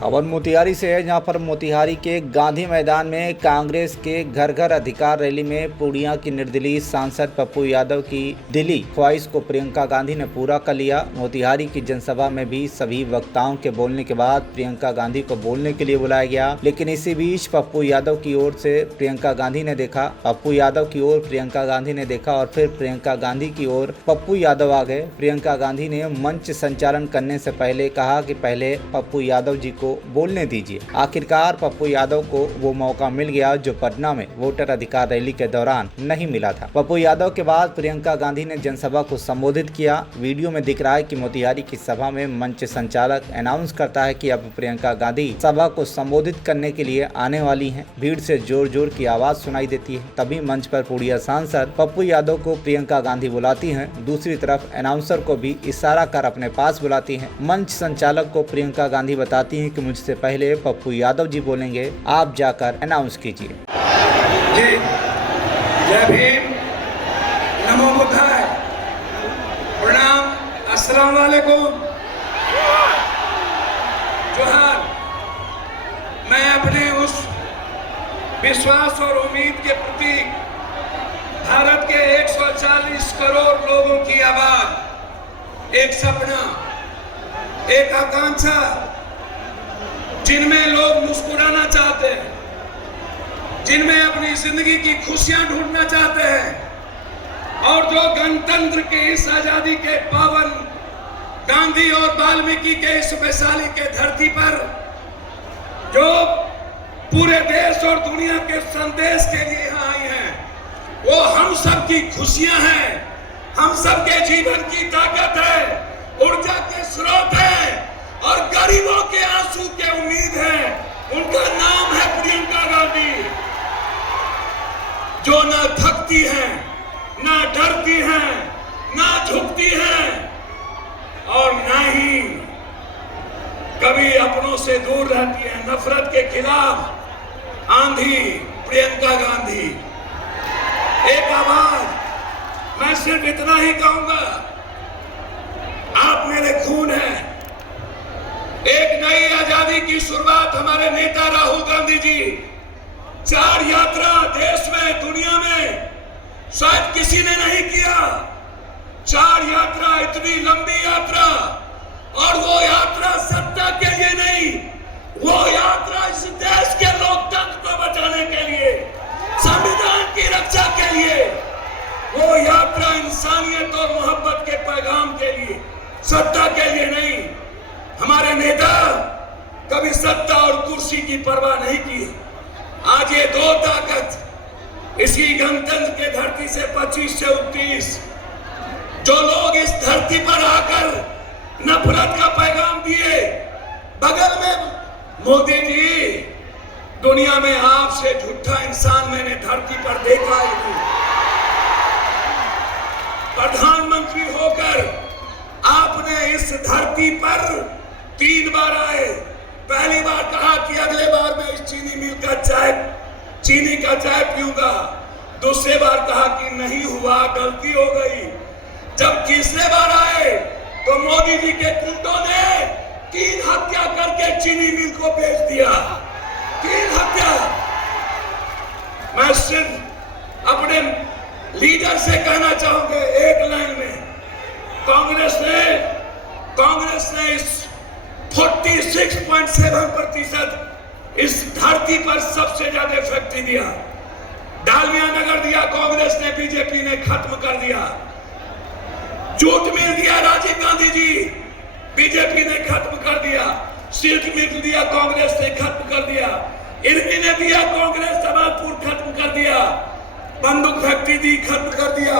खबर मोतिहारी से है, जहां पर मोतिहारी के गांधी मैदान में कांग्रेस के घर घर अधिकार रैली में पूर्णिया की निर्दलीय सांसद पप्पू यादव की दिली ख्वाहिश को प्रियंका गांधी ने पूरा कर लिया। मोतिहारी की जनसभा में भी सभी वक्ताओं के बोलने के बाद प्रियंका गांधी को बोलने के लिए बुलाया गया, लेकिन इसी बीच पप्पू यादव की ओर से प्रियंका गांधी ने देखा, पप्पू यादव की ओर प्रियंका गांधी ने देखा और फिर प्रियंका गांधी की ओर पप्पू यादव आ गए। प्रियंका गांधी ने मंच संचालन करने से पहले कहा कि पहले पप्पू यादव जी को बोलने दीजिए। आखिरकार पप्पू यादव को वो मौका मिल गया जो पटना में वोटर अधिकार रैली के दौरान नहीं मिला था। पप्पू यादव के बाद प्रियंका गांधी ने जनसभा को संबोधित किया। वीडियो में दिख रहा है कि मोतिहारी की सभा में मंच संचालक अनाउंस करता है कि अब प्रियंका गांधी सभा को संबोधित करने के लिए आने वाली हैं। भीड़ से जोर जोर की आवाज सुनाई देती है। तभी मंच पर पूर्णिया सांसद पप्पू यादव को प्रियंका गांधी बुलाती हैं। दूसरी तरफ अनाउंसर को भी इशारा कर अपने पास बुलाती हैं। मंच संचालक को प्रियंका गांधी बताती हैं कि मुझसे पहले पप्पू यादव जी बोलेंगे, आप जाकर अनाउंस कीजिए। जी, जय भीम, नमो बुद्धाय, प्रणाम, अस्सलाम वालेकुम, जोहार। मैं अपने उस विश्वास और उम्मीद के प्रतीक भारत के 140 करोड़ लोगों की आवाज, एक सपना, एक आकांक्षा, जिनमें लोग मुस्कुराना चाहते हैं, जिनमें अपनी जिंदगी की खुशियां ढूंढना चाहते हैं और जो गणतंत्र की इस आजादी के पावन गांधी और वाल्मीकि के इस वैशाली के धरती पर जो पूरे देश और दुनिया के संदेश के लिए यहाँ आई हैं, वो हम सब की खुशियां हैं, हम सब के जीवन की ताकत है, ऊर्जा के स्रोत है और गरीबों के आंसू के उम्मीद है। उनका नाम है प्रियंका गांधी, जो ना थकती है, ना डरती है, ना झुकती है और ना ही कभी अपनों से दूर रहती है। नफरत के खिलाफ आंधी प्रियंका गांधी। एक आवाज, मैं सिर्फ इतना ही कहूंगा, आप मेरे खून हैं। एक नई आजादी की शुरुआत हमारे नेता राहुल गांधी जी, 4 यात्रा देश में, दुनिया में शायद किसी ने नहीं किया। 4 यात्रा, इतनी लंबी यात्रा, और वो यात्रा सत्ता के लिए नहीं, वो यात्रा इस देश के लोकतंत्र को बचाने के लिए, संविधान की रक्षा के लिए, वो यात्रा इंसानियत और मोहब्बत के पैगाम के लिए, सत्ता के लिए नहीं। हमारे नेता कभी सत्ता और कुर्सी की परवाह नहीं की। आज ये 2 ताकत इसी गणतंत्र के धरती से 25 से 29 जो लोग इस धरती पर आकर नफरत का पैगाम दिए। बगल में मोदी जी, दुनिया में आपसे झूठा इंसान मैंने धरती पर देखा ही नहीं। प्रधानमंत्री होकर आपने इस धरती पर 3 बार आए। पहली बार कहा कि अगले बार मैं इस चीनी का चाय पीऊंगा। दूसरे बार कहा कि नहीं हुआ, गलती हो गई। जब तीसरे बार आए तो मोदी जी के गुंडों ने 3 हत्या करके चीनी मिल को बेच दिया। 3 हत्या। मैं सिर्फ अपने लीडर से कहना चाहूंगा एक लाइन में, कांग्रेस ने इस 46.7% इस धरती पर सबसे ज्यादा फैक्ट्री दिया। डालमिया नगर दिया कांग्रेस ने, बीजेपी ने खत्म कर दिया। जूट मिल दिया राजीव गांधी जी, बीजेपी ने खत्म कर दिया। सिल्क मिल दिया कांग्रेस ने, खत्म कर दिया। इरवी ने दिया कांग्रेस, जमालपुर खत्म कर दिया। बंदूक फैक्ट्री दी, खत्म कर दिया।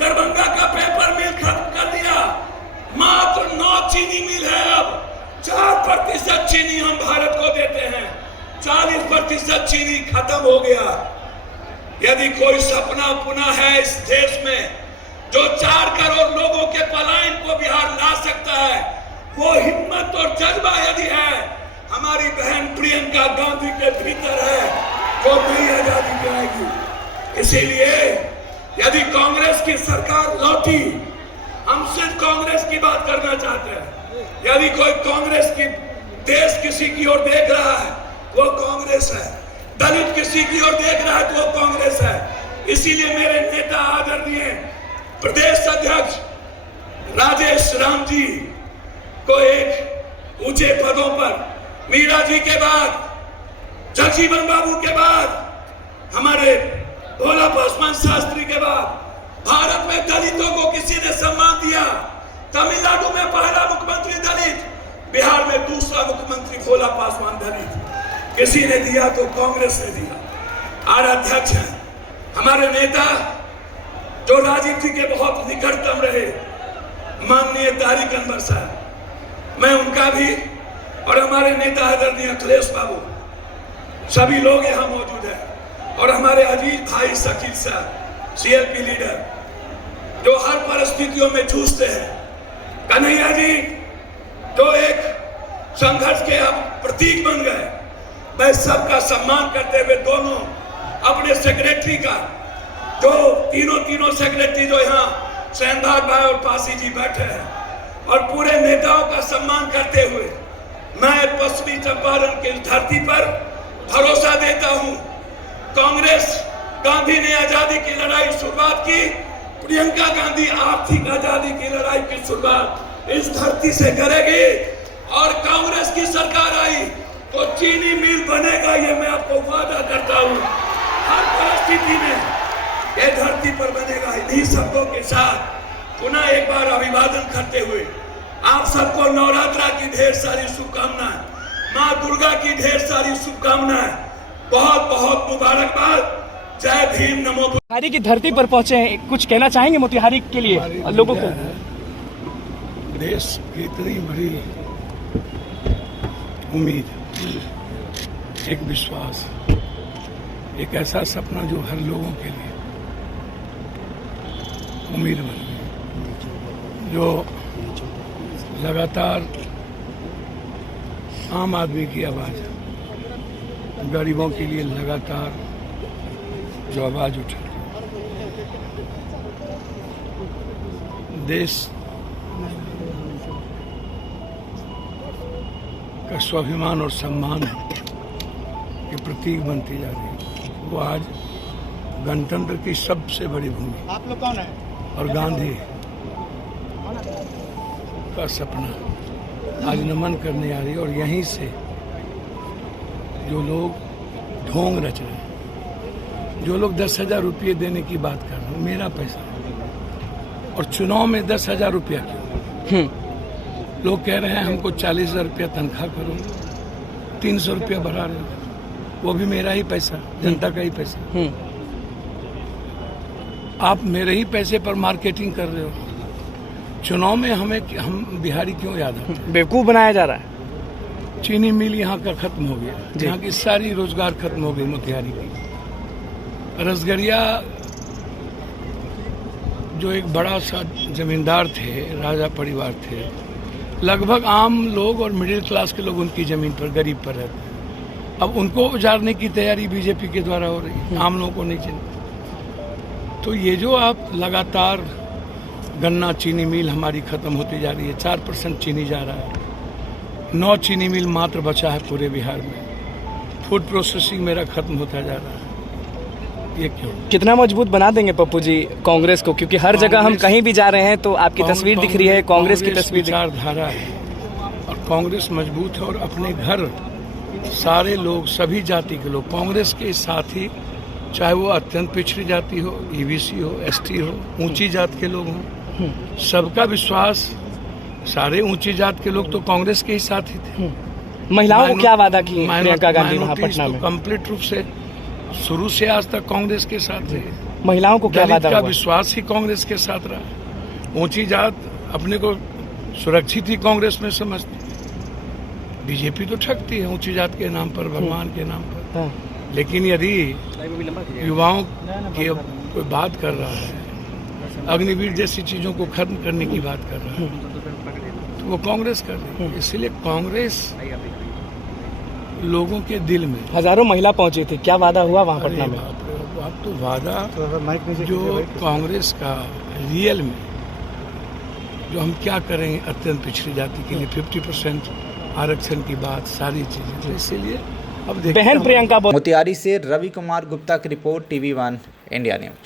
दरभंगा का पेपर मिल खत्म कर दिया। मात्र 9 चीनी मिल है। अब 4% चीनी हम भारत को देते हैं, 40% चीनी खत्म हो गया। यदि कोई सपना पुनः है इस देश में जो 4 करोड़ लोगों के पलायन को बिहार ला सकता है, वो हिम्मत और जज्बा यदि है, हमारी बहन प्रियंका गांधी के भीतर है, जो नई आजादी दिलाएगी। इसीलिए यदि कांग्रेस की सरकार लौटी, हम सिर्फ कांग्रेस की बात करना चाहते हैं। यदि कोई कांग्रेस की देश किसी की ओर देख रहा है वो कांग्रेस है, दलित किसी की ओर देख रहा है तो वो कांग्रेस है। इसीलिए मेरे नेता आदरणीय प्रदेश अध्यक्ष राजेश राम जी को एक ऊंचे पदों पर, मीरा जी के बाद, जगजीवन बाबू के बाद, हमारे भोला पासवान शास्त्री के बाद भारत में दलितों को किसी ने सम्मान दिया। तमिलनाडु में पहला मुख्यमंत्री दलित, बिहार में दूसरा मुख्यमंत्री भोला पासवान दलित। किसी ने दिया तो कांग्रेस ने दिया। और अध्यक्ष हैं हमारे नेता जो राजीव जी के बहुत निकटतम रहे, माननीय तारिक अनवर साहब, मैं उनका भी और हमारे नेता आदरणीय अखिलेश बाबू, सभी लोग यहाँ मौजूद हैं, और हमारे अजीज भाई शकील साहब सीएलपी लीडर जो हर परिस्थितियों में जूझते हैं, कन्हैया जी जो एक संघर्ष के अब प्रतीक बन गए, मैं सबका सम्मान करते हुए दोनों अपने सेक्रेटरी का, जो तीनों सेक्रेटरी जो यहाँ सहनभाग भाई और पासी जी बैठे हैं, और पूरे नेताओं का सम्मान करते हुए मैं पश्चिमी चंपारण की धरती पर भरोसा देता हूं, कांग्रेस, गांधी ने आजादी की लड़ाई शुरुआत की, प्रियंका गांधी आर्थिक आजादी की लड़ाई की शुरुआत इस धरती से करेगी, और कांग्रेस की सरकार आई तो चीनी मिल बनेगा, ये मैं आपको वादा करता हूं। हर परिस्थिति में ये धरती पर बनेगा। इन्हीं शब्दों के साथ पुनः एक बार अभिवादन करते हुए आप सबको नवरात्रा की ढेर सारी शुभकामनाएं, माँ दुर्गा की ढेर सारी शुभकामनाएं, बहुत बहुत मुबारकबाद। जय भीम, नमो बुद्ध। मोतिहारी की धरती पर पहुंचे हैं, कुछ कहना चाहेंगे मोतिहारी के लिए लोगों को? देश की इतनी बड़ी उम्मीद, एक विश्वास, एक ऐसा सपना जो हर लोगों के लिए उम्मीद बन गई, जो लगातार आम आदमी की आवाज, गरीबों के लिए लगातार जो आवाज उठ रही, देश का स्वाभिमान और सम्मान के प्रतीक बनती जा रही है, वो आज गणतंत्र की सबसे बड़ी भूमि, आप लोग कौन है? और गांधी का सपना आज नमन करने आ रही है। और यहीं से जो लोग ढोंग रच रहे हैं, जो लोग 10,000 रुपये देने की बात कर रहे हैं, मेरा पैसा, और चुनाव में 10,000 रुपया क्यों? लोग कह रहे हैं हमको 40,000 रुपया तनख्वाह करो, 300 रुपया बढ़ा रहे हो, वो भी मेरा ही पैसा, जनता का ही पैसा। आप मेरे ही पैसे पर मार्केटिंग कर रहे हो। चुनाव में हम बिहारी क्यों याद आते हैं? बेवकूफ बनाया जा रहा है। चीनी मिल यहाँ का खत्म हो गया, यहाँ की सारी रोजगार खत्म हो गई मोतिहारी की। रसगरिया जो एक बड़ा सा जमींदार थे, राजा परिवार थे, लगभग आम लोग और मिडिल क्लास के लोग उनकी जमीन पर, गरीब पर रहते हैं। अब उनको उजाड़ने की तैयारी बीजेपी के द्वारा हो रही है, आम लोगों को नहीं चाहिए। तो ये जो आप लगातार गन्ना चीनी मिल हमारी खत्म होती जा रही है, 4% चीनी जा रहा है, 9 चीनी मिल मात्र बचा है पूरे बिहार में, फूड प्रोसेसिंग मेरा खत्म होता जा रहा है, ये क्यों? कितना मजबूत बना देंगे पप्पू जी कांग्रेस को? क्योंकि हर जगह हम कहीं भी जा रहे हैं तो आपकी तस्वीर दिख रही है, कांग्रेस की तस्वीर विचारधारा है, और कांग्रेस मजबूत है, और अपने घर सारे लोग, सभी जाति के लोग कांग्रेस के साथ ही, चाहे वो अत्यंत पिछड़ी जाति हो, ईबीसी हो, एसटी हो, ऊंची जात के लोग हों, सबका विश्वास, सारे ऊंची जात के लोग तो कांग्रेस के ही साथ ही थे। महिलाओं को क्या वादा की प्रियंका गांधी वहाँ पटना में? कंप्लीट रूप से शुरू से आज तक कांग्रेस के साथ रहे। महिलाओं को क्या वादा का हुआ? विश्वास ही कांग्रेस के साथ रहा। ऊंची जात अपने को सुरक्षित ही कांग्रेस में समझती, बीजेपी तो ठगती है ऊंची जात के नाम पर, भगवान के नाम पर। हाँ। लेकिन यदि युवाओं की कोई बात कर रहा है, अग्निवीर जैसी चीजों को खत्म करने की बात कर रहा है, तो वो कांग्रेस कर रही है। इसलिए कांग्रेस लोगों के दिल में, हजारों महिला पहुंची थी, क्या वादा हुआ वहाँ पटना में? अब तो वादा जो कांग्रेस का रियल में, जो हम क्या करेंगे अत्यंत पिछड़ी जाति के लिए, 50% आरक्षण की बात, सारी चीजें। तो इसीलिए अब देखते बहन हैं। प्रियंका मोतिहारी से रवि कुमार गुप्ता की रिपोर्ट, TV1 इंडिया न्यूज।